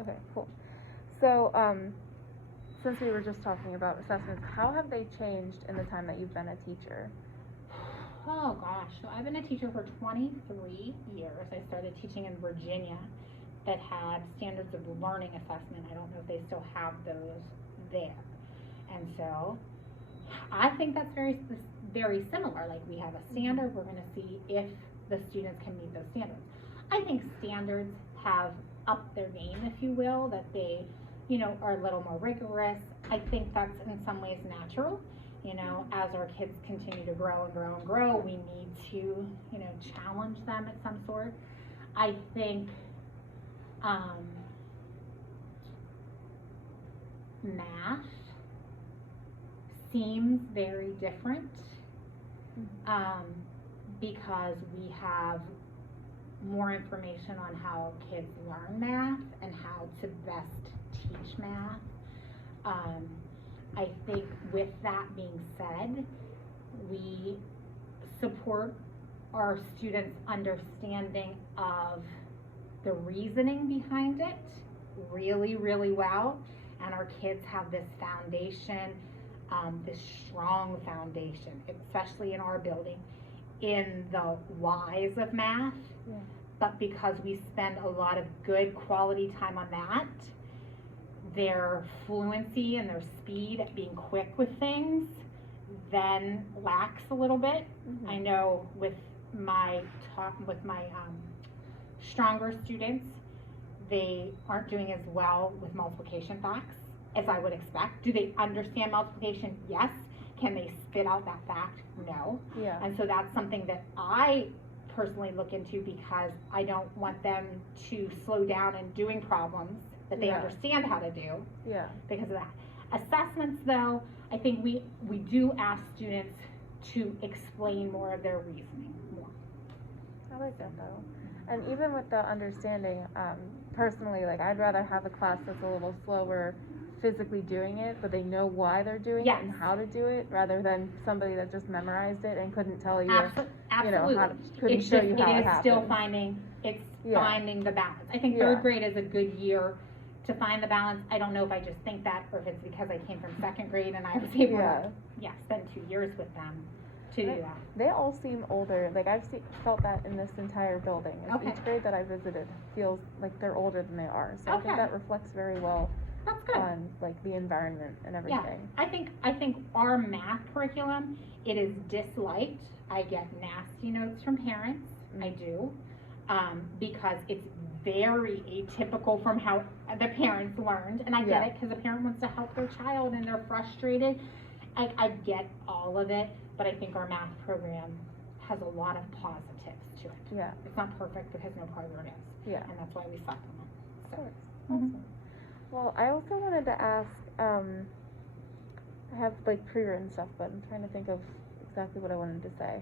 Okay, cool. So, since we were just talking about assessments, how have they changed in the time that you've been a teacher? Oh gosh, so I've been a teacher for 23 years. I started teaching in Virginia that had standards of learning assessment. I don't know if they still have those there. And so I think that's very similar. Like we have a standard, we're going to see if the students can meet those standards. I think standards have upped their game, if you will, that they, are a little more rigorous. I think that's in some ways natural. As our kids continue to grow and grow and grow, we need to, challenge them at some sort. I think math seems very different because we have more information on how kids learn math and how to best teach math. I think with that being said, we support our students' understanding of the reasoning behind it really, really well. And our kids have this foundation, this strong foundation, especially in our building, in the whys of math. Yeah. But because we spend a lot of good quality time on that, their fluency and their speed at being quick with things then lacks a little bit. Mm-hmm. I know with my stronger students, they aren't doing as well with multiplication facts as I would expect. Do they understand multiplication? Yes. Can they spit out that fact? No. Yeah. And so that's something that I personally look into because I don't want them to slow down in doing problems that they understand how to do. Yeah. Because of that. Assessments, though, I think we do ask students to explain more of their reasoning more. I like that though. And even with the understanding, personally, like I'd rather have a class that's a little slower physically doing it, but they know why they're doing it and how to do it, rather than somebody that just memorized it and couldn't tell you, Absolutely. Couldn't show you how it happened. Still finding the balance. I think third grade is a good year to find the balance. I don't know if I just think that or if it's because I came from second grade and I was able to spend 2 years with them to do that. They all seem older. Like I've felt that in this entire building. Each grade that I visited feels like they're older than they are. So I think that reflects very well on like the environment and everything. Yeah, I think our math curriculum, it is disliked. I get nasty notes from parents. I do. Because it's very atypical from how the parents learned, and I get it because the parent wants to help their child and they're frustrated. I get all of it, but I think our math program has a lot of positives to it. Yeah. It's not perfect because no program is. Yeah. And that's why we supplement. So. Awesome. Well, I also wanted to ask, I have like pre-written stuff, but I'm trying to think of exactly what I wanted to say.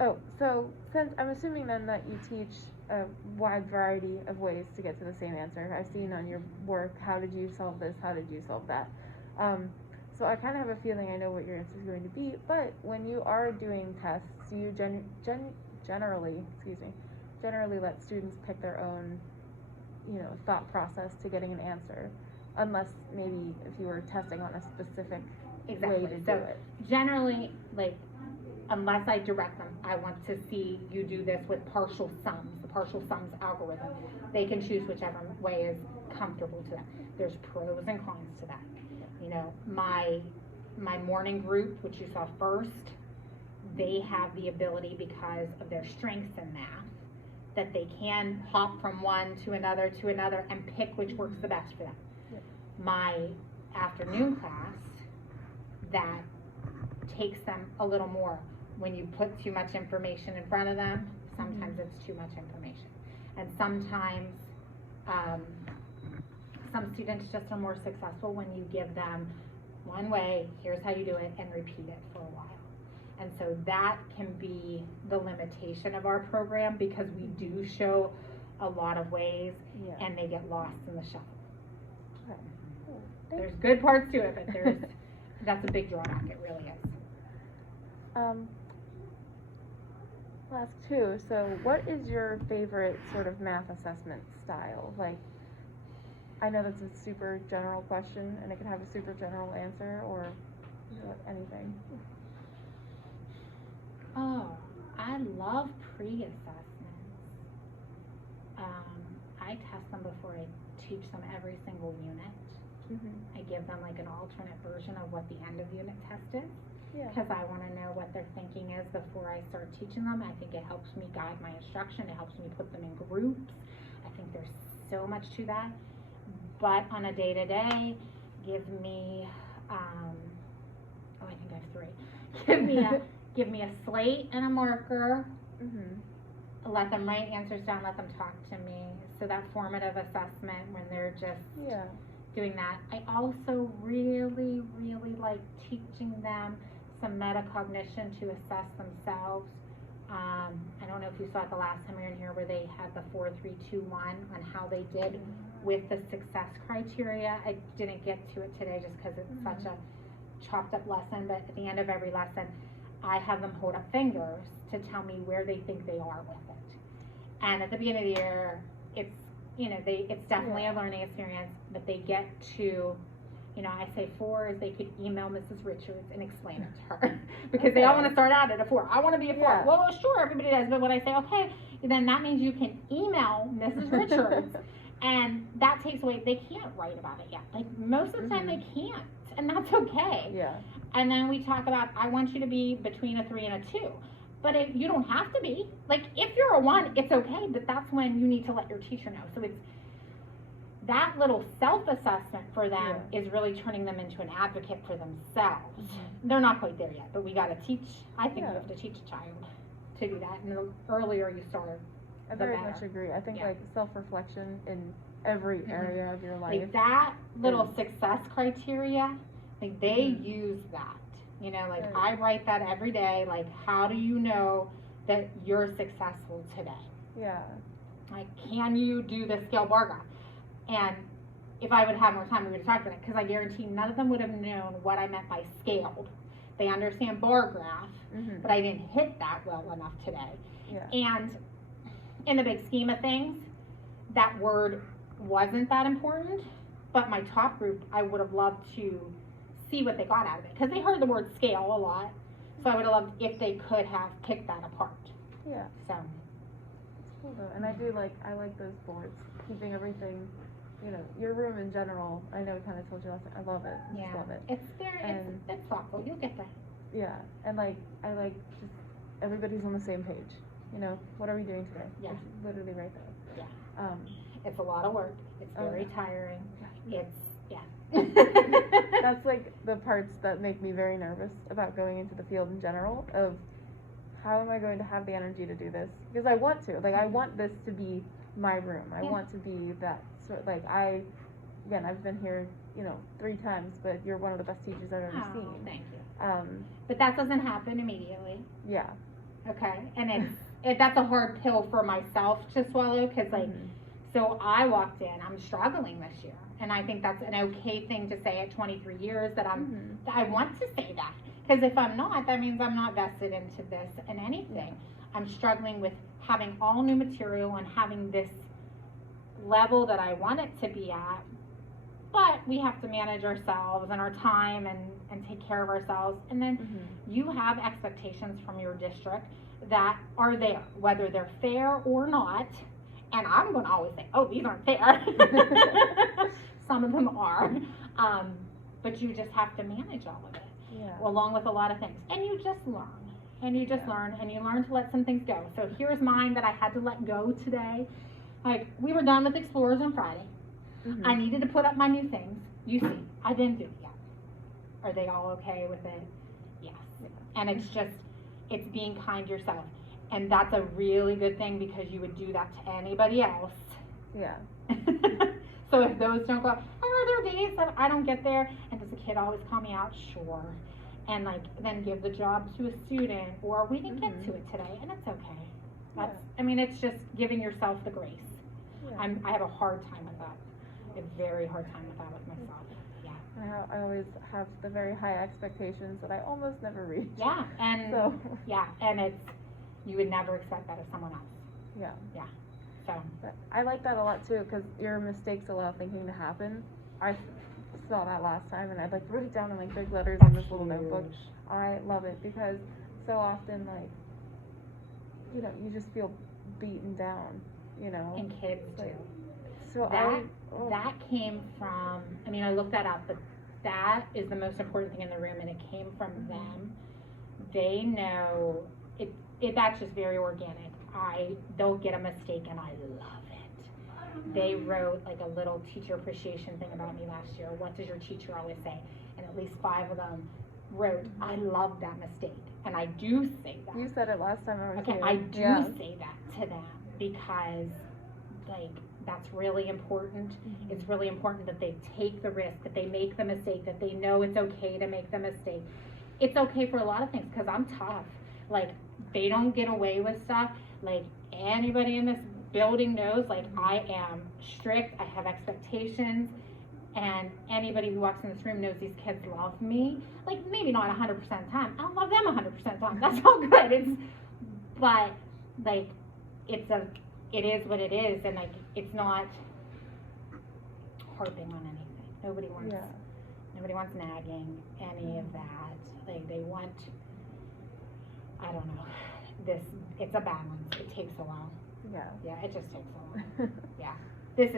Oh, so since I'm assuming then that you teach a wide variety of ways to get to the same answer. I've seen on your work, how did you solve this, how did you solve that? So I kind of have a feeling I know what your answer is going to be, but when you are doing tests, do you generally let students pick their own, thought process to getting an answer, unless maybe if you were testing on a specific way to do it. Generally, like, unless I direct them, I want to see you do this with partial sums, the partial sums algorithm. They can choose whichever way is comfortable to them. There's pros and cons to that. My morning group, which you saw first, they have the ability, because of their strengths in math, that they can hop from one to another and pick which works the best for them. Yep. My afternoon class, that takes them a little more. When you put too much information in front of them, sometimes it's too much information. And sometimes some students just are more successful when you give them one way, here's how you do it, and repeat it for a while. And so that can be the limitation of our program, because we do show a lot of ways and they get lost in the shuffle. Okay. Cool. There's good parts to it, but that's a big drawback, it really is. I'll ask too, so what is your favorite sort of math assessment style? Like, I know that's a super general question, and it could have a super general answer, or anything. Oh, I love pre-assessments. I test them before I teach them every single unit. Mm-hmm. I give them like an alternate version of what the end of unit test is. Yeah. Because I want to know what their thinking is before I start teaching them. I think it helps me guide my instruction. It helps me put them in groups. I think there's so much to that. But on a day-to-day, give me, I think I have 3. Give me a slate and a marker. Mm-hmm. Let them write answers down. Let them talk to me. So that formative assessment when they're just doing that. I also really, really like teaching them some metacognition to assess themselves. I don't know if you saw it the last time we were in here where they had the 4, 3, 2, 1 on how they did with the success criteria. I didn't get to it today just because it's such a chopped up lesson, but at the end of every lesson I have them hold up fingers to tell me where they think they are with it. And at the beginning of the year, it's it's definitely a learning experience, but they get to, I say 4 is they could email Mrs. Richards and explain it to her because they all want to start out at a 4. I want to be a 4. Yeah. Well, sure, everybody does, but when I say, okay, then that means you can email Mrs. Richards, and that takes away, they can't write about it yet. Like, most of the time they can't, and that's okay. Yeah. And then we talk about, I want you to be between a 3 and a 2. But you don't have to be. Like, if you're a 1, it's okay, but that's when you need to let your teacher know. So it's that little self-assessment for them is really turning them into an advocate for themselves. Mm-hmm. They're not quite there yet, but we got to teach. I think you have to teach a child to do that. And the earlier you start, I very much agree. I think like self-reflection in every area of your life. Like that little success criteria, like they use that. Like I write that every day. Like, how do you know that you're successful today? Yeah. Like, can you do the scale bar graph? And if I would have more time, we would have talked about it, because I guarantee none of them would have known what I meant by scaled. They understand bar graph, but I didn't hit that well enough today. Yeah. And in the big scheme of things, that word wasn't that important, but my top group, I would have loved to see what they got out of it, because they heard the word scale a lot, so I would have loved if they could have picked that apart. Yeah. So. It's cool though, and I like those boards, keeping everything, your room in general. I know I kind of told you last time. I love it. I just love it. It's very, it's thoughtful. You'll get there. Yeah, and I like just everybody's on the same page. What are we doing today? Yeah. It's literally right there. Yeah. It's a lot of work. It's very tiring. It's That's like the parts that make me very nervous about going into the field in general, of how am I going to have the energy to do this? Because I want to. Like, I want this to be my room. I want to be that sort. Like, I've been here, 3 times, but you're one of the best teachers I've ever seen. Thank you. But that doesn't happen immediately. Yeah. Okay. And that's a hard pill for myself to swallow, because so I walked in, I'm struggling this year. And I think that's an okay thing to say at 23 years, that I want to say that. Because if I'm not, that means I'm not vested into this and anything. I'm struggling with having all new material and having this level that I want it to be at. But we have to manage ourselves and our time and take care of ourselves. And then you have expectations from your district that are there, whether they're fair or not. And I'm going to always say, oh, these aren't fair. Some of them are. But you just have to manage all of it, along with a lot of things. And you just learn. And you just learn. And you learn to let some things go. So here's mine that I had to let go today. Like, we were done with Explorers on Friday. I needed to put up my new things. You see, I didn't do it yet. Are they all okay with it? Yes. And it's just, it's being kind to yourself. And that's a really good thing, because you would do that to anybody else. Yeah. So if those don't go, are there days that I don't get there? And does the kid always call me out? Sure. And then give the job to a student, or we didn't get to it today, and it's okay. It's just giving yourself the grace. Yeah. I have a hard time with that. A very hard time with that with myself. Yeah. I always have the very high expectations that I almost never reach. Yeah. And and You would never expect that of someone else. Yeah. Yeah. So. But I like that a lot too, because your mistakes allow thinking to happen. I saw that last time, and I'd like wrote it down in like big letters in this little notebook. I love it because so often, like, you know, you just feel beaten down, you know. And kids too. Like, so that came from, I mean, I looked that up, but that is the most important thing in the room, and it came from them. They know it. That's just very organic. They'll get a mistake, and I love it. They wrote like a little teacher appreciation thing about me last year. What does your teacher always say? And at least 5 of them wrote, I love that mistake. And I do say that. You said it last time I was here. I do say that to them because, like, that's really important. It's really important that they take the risk, that they make the mistake, that they know it's okay to make the mistake. It's okay for a lot of things because I'm tough. Like, they don't get away with stuff. Like, anybody in this building knows, like, I am strict. I have expectations. And anybody who walks in this room knows these kids love me. Like, maybe not 100% of the time. I don't love them 100% of the time. That's all good. But, like, it is what it is. And, like, it's not harping on anything. Nobody wants nagging, any of that. Like, they want, I don't know, it's a balance. It takes a while. Yeah. Yeah, it just takes a while. Yeah. This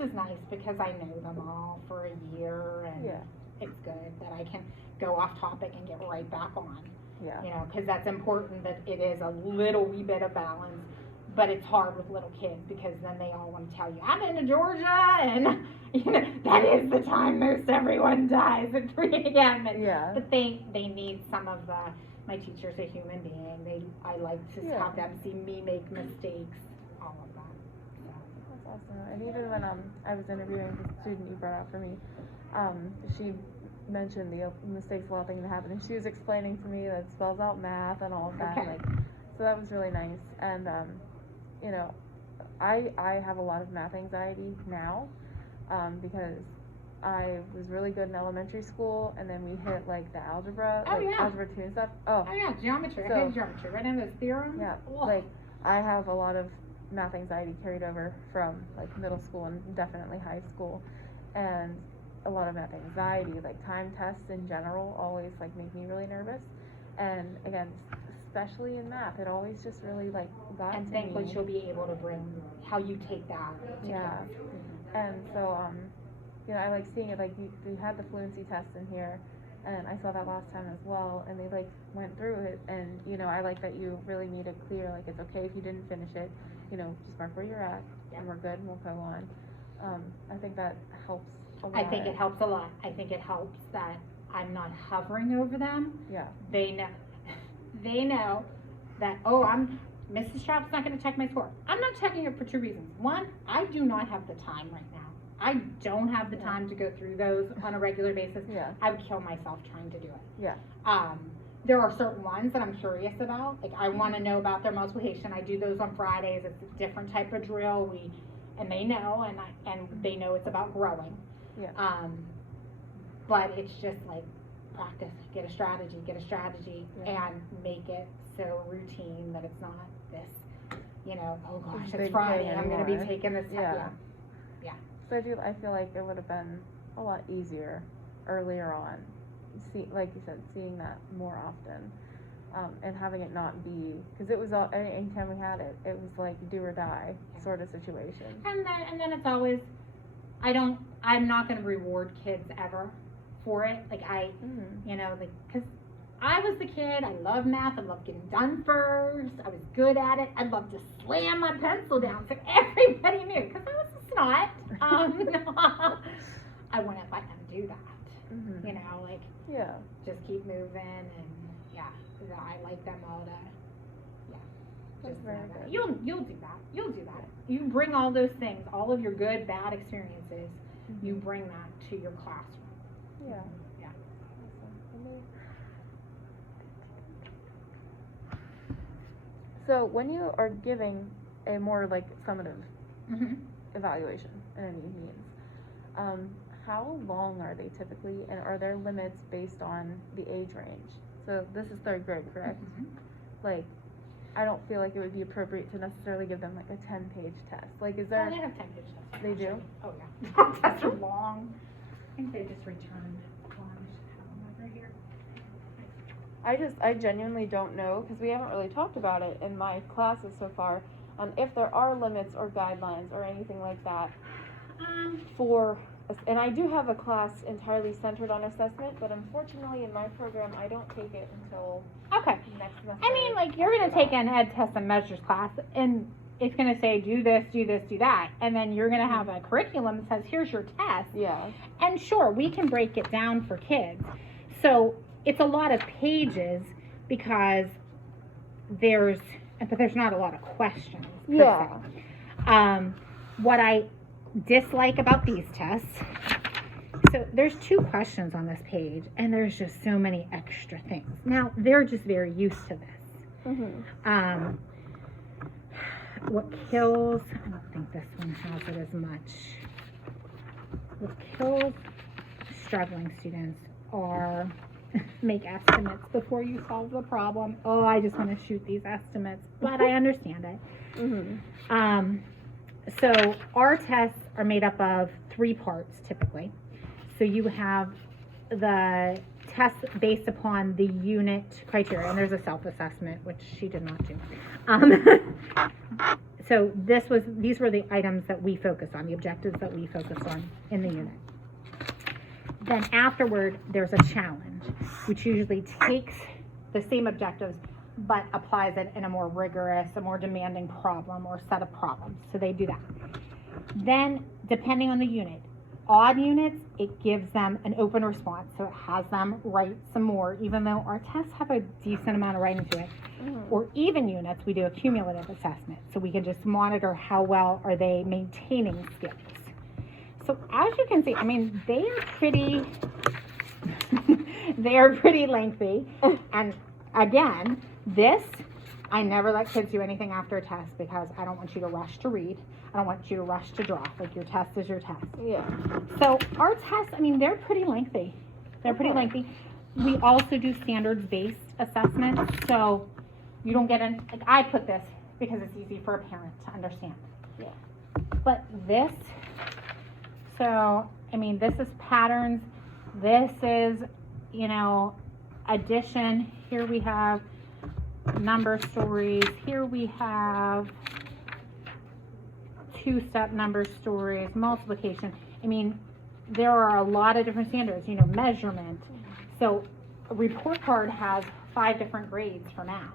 is nice because I know them all for a year, and it's good that I can go off topic and get right back on. Yeah. You know, because that's important that it is a little wee bit of balance, but it's hard with little kids because then they all want to tell you, I'm into Georgia, and you know, that is the time most everyone dies at 3 a.m. But they need some of my teacher's a human being. I like to have them see me make mistakes, all of that. That's awesome. And even when I was interviewing the student you brought out for me, she mentioned the mistakes allow things to happen, and she was explaining to me that it spells out math and all of that. Okay. Like, so that was really nice. And you know, I have a lot of math anxiety now, because I was really good in elementary school, and then we hit like the algebra, algebra 2 and stuff. Oh yeah, geometry. I hate geometry. Right in those theorems. Yeah, like I have a lot of math anxiety carried over from like middle school and definitely high school, and a lot of math anxiety, like time tests in general always like make me really nervous, and again, especially in math, it always just really like got to me. And thankfully you'll be able to bring how you take that to kids. And so you know, I like seeing it, like you had the fluency test in here, and I saw that last time as well, and they like went through it, and you know, I like that you really made it clear, like it's okay if you didn't finish it, you know, just mark where you're at, and we're good, and we'll go on. I think that helps a lot. I think it helps a lot. I think it helps that I'm not hovering over them. Yeah. They know that, Mrs. Strapp's not going to check my score. I'm not checking it for 2 reasons. One, I do not have the time right now. I don't have the time to go through those on a regular basis. Yeah. I would kill myself trying to do it. Yeah. There are certain ones that I'm curious about. Like, I want to know about their multiplication. I do those on Fridays. It's a different type of drill. And they know, and they know it's about growing. Yeah. But it's just like practice. Get a strategy, and make it so routine that it's not this, you know, oh gosh, it's Friday, I'm going to be taking this test. Yeah. So I feel like it would have been a lot easier earlier on, like you said, seeing that more often, and having it not be, because it was all, anytime we had it, it was like do or die sort of situation. And then it's always, I'm not going to reward kids ever for it. Like you know, like, because I was the kid, I love math, I love getting done first, I was good at it, I'd love to slam my pencil down so everybody knew, because I was a snot. I wouldn't let them do that. You know, like, just keep moving, and I like them all to, just very good. You'll do that. You bring all those things, all of your good, bad experiences, you bring that to your classroom. Yeah. So when you are giving a more like summative evaluation in any means, how long are they typically, and are there limits based on the age range? So this is 3rd grade, correct? Like, I don't feel like it would be appropriate to necessarily give them like a 10-page test. Like, is there? Oh, they have 10-page tests. They do? Oh yeah. Tests are long. I think they just returned. Hold on, I should have them over here. I genuinely don't know, because we haven't really talked about it in my classes so far, if there are limits or guidelines or anything like that and I do have a class entirely centered on assessment, but unfortunately in my program I don't take it until Okay. next semester. I mean, like, you're going to take an ed test and measures class, and it's going to say, do this, do this, do that. And then you're going to have a curriculum that says, here's your test. Yeah. And sure, we can break it down for kids. So it's a lot of pages because there's not a lot of questions. Yeah. What I dislike about these tests, so there's 2 questions on this page, and there's just so many extra things. Now, they're just very used to this. Mm-hmm. What kills, I don't think this one has it as much. What kills struggling students are make estimates before you solve the problem. Oh, I just want to shoot these estimates, but I understand it. Mm-hmm. So our tests are made up of 3 parts typically. So you have the test based upon the unit criteria, and there's a self-assessment, which she did not do. So these were the items that we focused on, the objectives that we focused on in the unit. Then afterward, there's a challenge, which usually takes the same objectives but applies it in a more rigorous, a more demanding problem or set of problems. So they do that. Then, depending on the unit, odd units, it gives them an open response. So it has them write some more, even though our tests have a decent amount of writing to it. Mm-hmm. Or even units, we do a cumulative assessment. So we can just monitor how well are they maintaining skills. So as you can see, I mean, they are pretty lengthy. And again, I never let kids do anything after a test because I don't want you to rush to read. I don't want you to rush to draw. Like, your test is your test. Yeah. So our tests, I mean, they're pretty lengthy. Pretty lengthy. We also do standards-based assessments. So you don't get like, I put this because it's easy for a parent to understand. Yeah. But this, so, I mean, this is patterns. This is, addition. Here we have number stories. Here we have 2-step number stories, multiplication. I mean, there are a lot of different standards, measurement. So a report card has 5 different grades for math.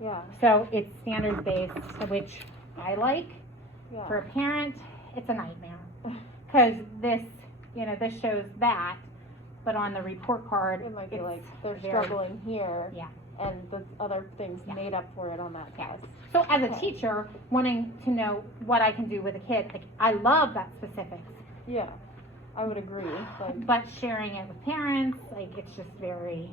Yeah. So it's standards based, which I like. Yeah. For a parent, it's a nightmare. Because this shows that, but on the report card, it might be it's like they're very, struggling here. Yeah. And the other things made up for it on that test. So as a teacher, wanting to know what I can do with a kid, like, I love that specifics. Yeah, I would agree. Like, but sharing it with parents, like, it's just very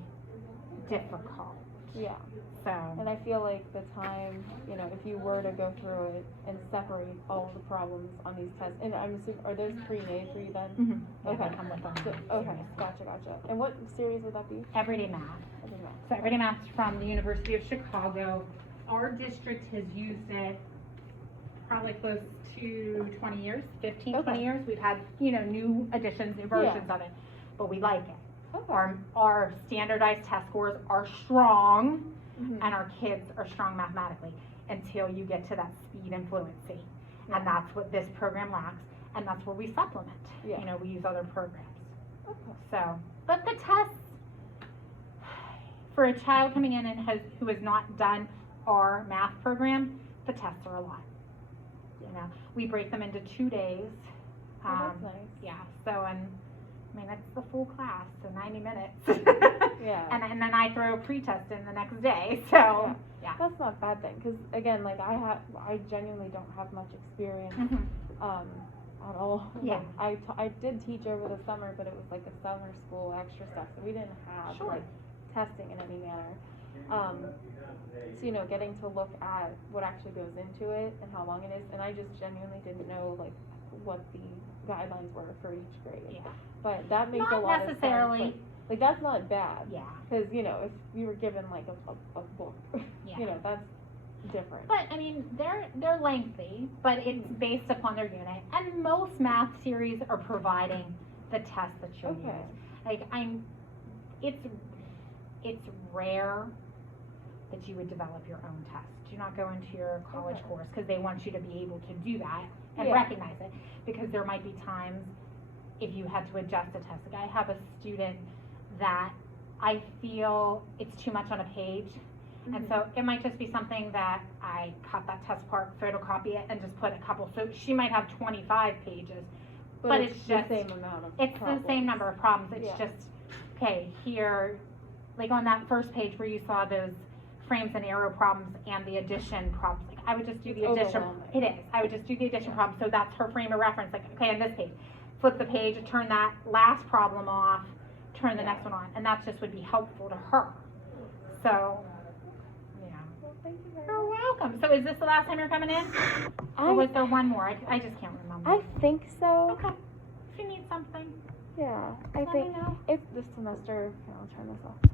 difficult. Yeah. So. And I feel like the time, if you were to go through it and separate all the problems on these tests, and I'm assuming, are those pre-made for you then? Mm-hmm. Okay. Yeah, come with them. Okay, gotcha. And what series would that be? Everyday Math. So Everyday Math from the University of Chicago. Our district has used it probably close to 20 years, 15, 20 years. We've had, new additions, new versions of it, but we like it. Okay. Our standardized test scores are strong, Mm-hmm. and our kids are strong mathematically until you get to that speed and fluency. And that's what this program lacks, and that's where we supplement. Yeah. We use other programs. Okay. So, but the tests, for a child coming in who has not done our math program, the tests are a lot. We break them into 2 days. Oh, that's nice. Yeah. So, it's the full class, so 90 minutes. Yeah. And then I throw a pre-test in the next day. So, yeah. That's not a bad thing, because again, like I genuinely don't have much experience at all. Yeah. Like, I did teach over the summer, but it was like a summer school extra stuff, so we didn't have like testing in any manner. So getting to look at what actually goes into it and how long it is, and I just genuinely didn't know like what the guidelines were for each grade. Yeah. But that makes Not a lot necessarily. of sense. Like that's not bad. Yeah. Because if you were given like a book, Yeah. that's different. But I mean, they're lengthy, but it's based upon their unit, and most math series are providing the test that you'll Okay. use. Like it's rare that you would develop your own test. Do not go into your college Okay. course because they want you to be able to do that and Yeah. recognize it, because there might be times if you had to adjust a test. Like I have a student that I feel it's too much on a page. And Mhm. so it might just be something that I cut that test part, photocopy it, and just put a couple. So she might have 25 pages, but it's the just same amount of it's problems. the same number of problems. It's Yeah. just, okay, here, like on that first page where you saw those frames and arrow problems and the addition problems. Like I would just do the It's addition. overwhelming. It is. I would just do the addition problem. So that's her frame of reference. Like, okay, on this page, flip the page, turn that last problem off, turn the Yeah. next one on, and that just would be helpful to her. So. Well, thank you very You're much. welcome. So is this the last time you're coming in? Or was there one more? I just can't remember. I think so. Okay. If you need something, Yeah, I let think me know. if this semester, here, I'll turn this off.